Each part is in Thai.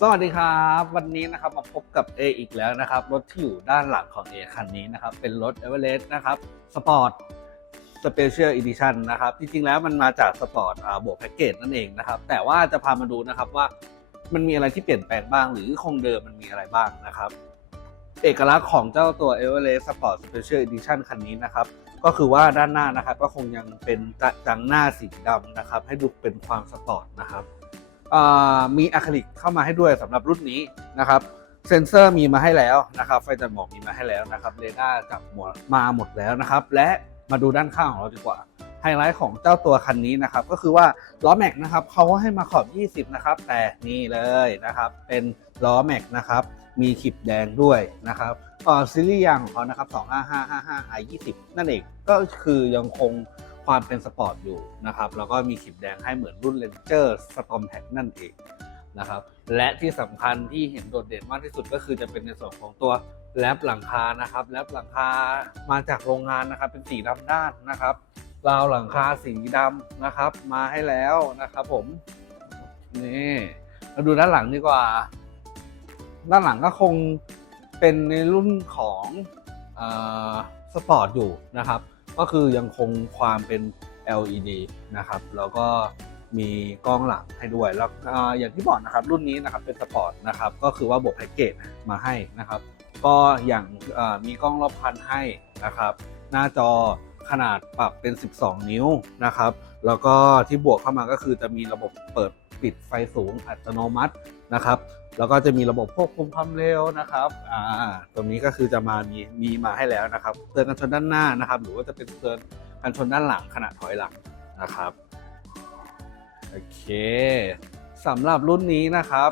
สวัสดีครับ วันนี้นะครับมาพบกับ A อีกแล้วนะครับ รถที่อยู่ด้านหลังของ A คันนี้นะครับ เป็นรถ e v e r e s t นะครับ Sport Special Edition นะครับ จริงๆแล้วมันมาจาก Sport อ่าบวกแพ็กเกจนั่นเองนะครับ แต่ว่าจะพามาดูนะครับว่ามันมีอะไรที่เปลี่ยนแปลงบ้าง หรือคงเดิมมันมีอะไรบ้างนะครับ เอกลักษณ์ของเจ้าตัว e v e r e s t Sport Special Edition คันนี้นะครับก็คือว่าด้านหน้านะครับก็คงยังเป็นจังหน้าสีดำนะครับ ให้ดูเป็นความสปอร์ตนะครับ มีอะคริลิกเข้ามาให้ด้วยสำหรับรุ่นนี้นะครับเซนเซอร์มีมาให้แล้วนะครับ ไฟตัดหมอกมีมาให้แล้วนะครับเรดาร์จับหมดมาหมดแล้วนะครับ และมาดูด้านข้างของเราดีกว่าไฮไลท์ของเจ้าตัวคันนี้นะครับ ก็คือว่าล้อแม็กนะครับเขาให้มาขอบ 20 นะครับ แต่นี่เลยนะครับ เป็นล้อแม็กนะครับ มีขีดแดงด้วยนะครับออซีรีส์ยางของเขานะครับ 25555 i 20นั่นเองก็คือยังคง ความเป็นสปอร์ตอยู่นะครับแล้วก็มีขีดแดงให้เหมือนรุ่น Ranger Storm t a c นั่นเองนะครับและที่สำคัญที่เห็นโดดเด่นมากที่สุดก็คือจะเป็นในส่วนของตัวแรปหลังคานะครับแรปหลังคามาจากโรงงานนะครับเป็นสีดำด้านนะครับราวหลังคาสีดำนะครับ มาให้แล้วนะครับผมนี่มาดูด้านหลังดีกว่า ด้านหลังก็คงเป็นในรุ่นของสปอร์ตอยู่นะครับ ก็คือยังคงความเป็น LED นะครับ แล้วก็มีกล้องหลังให้ด้วย แล้วออย่างที่บอกนะครับ รุ่นนี้นะครับเป็นสปอร์ตนะครับ ก็คือว่าบวกแพ็กเกจมาให้นะครับ ก็อย่างมีกล้องรอบคันให้นะครับ หน้าจอขนาดปรับเป็น 12 นิ้วนะครับ แล้วก็ที่บวกเข้ามาก็คือจะมีระบบเปิด ปิดไฟสูงอัตโนมัตินะครับ แล้วก็จะมีระบบควบคุมความเร็วนะครับอ่าตรงนี้ก็คือจะมามีมีมาให้แล้วนะครับเตือนกันชนด้านหน้านะครับ หรือว่าจะเป็นเตือนกันชนด้านหลังขณะถอยหลังนะครับโอเคสำหรับรุ่นนี้นะครับ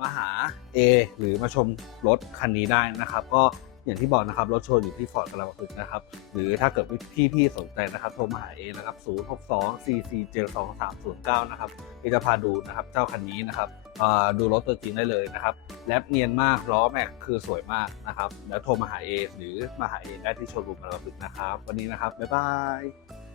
มาหา A หรือมาชมรถคันนี้ได้นะครับ ก็ อย่างที่บอกนะครับรถโชว์อยู่ที่ฟอร์ดกระบะพึกนะครับหรือถ้าเกิดพี่ๆสนใจนะครับโทรมาหาเอนะครับ 062 4 4 7 2 3 0 9 นะครับเอจะพาดูนะครับเจ้าคันนี้นะครับดูรถตัวจริงได้เลยนะครับแลบเนียนมากล้อแม็กคือสวยมากนะครับแล้วโทรมาหาเอหรือมาหาเอได้ที่โชว์รูมกระบะพึกนะครับ วันนี้นะครับบ๊ายบาย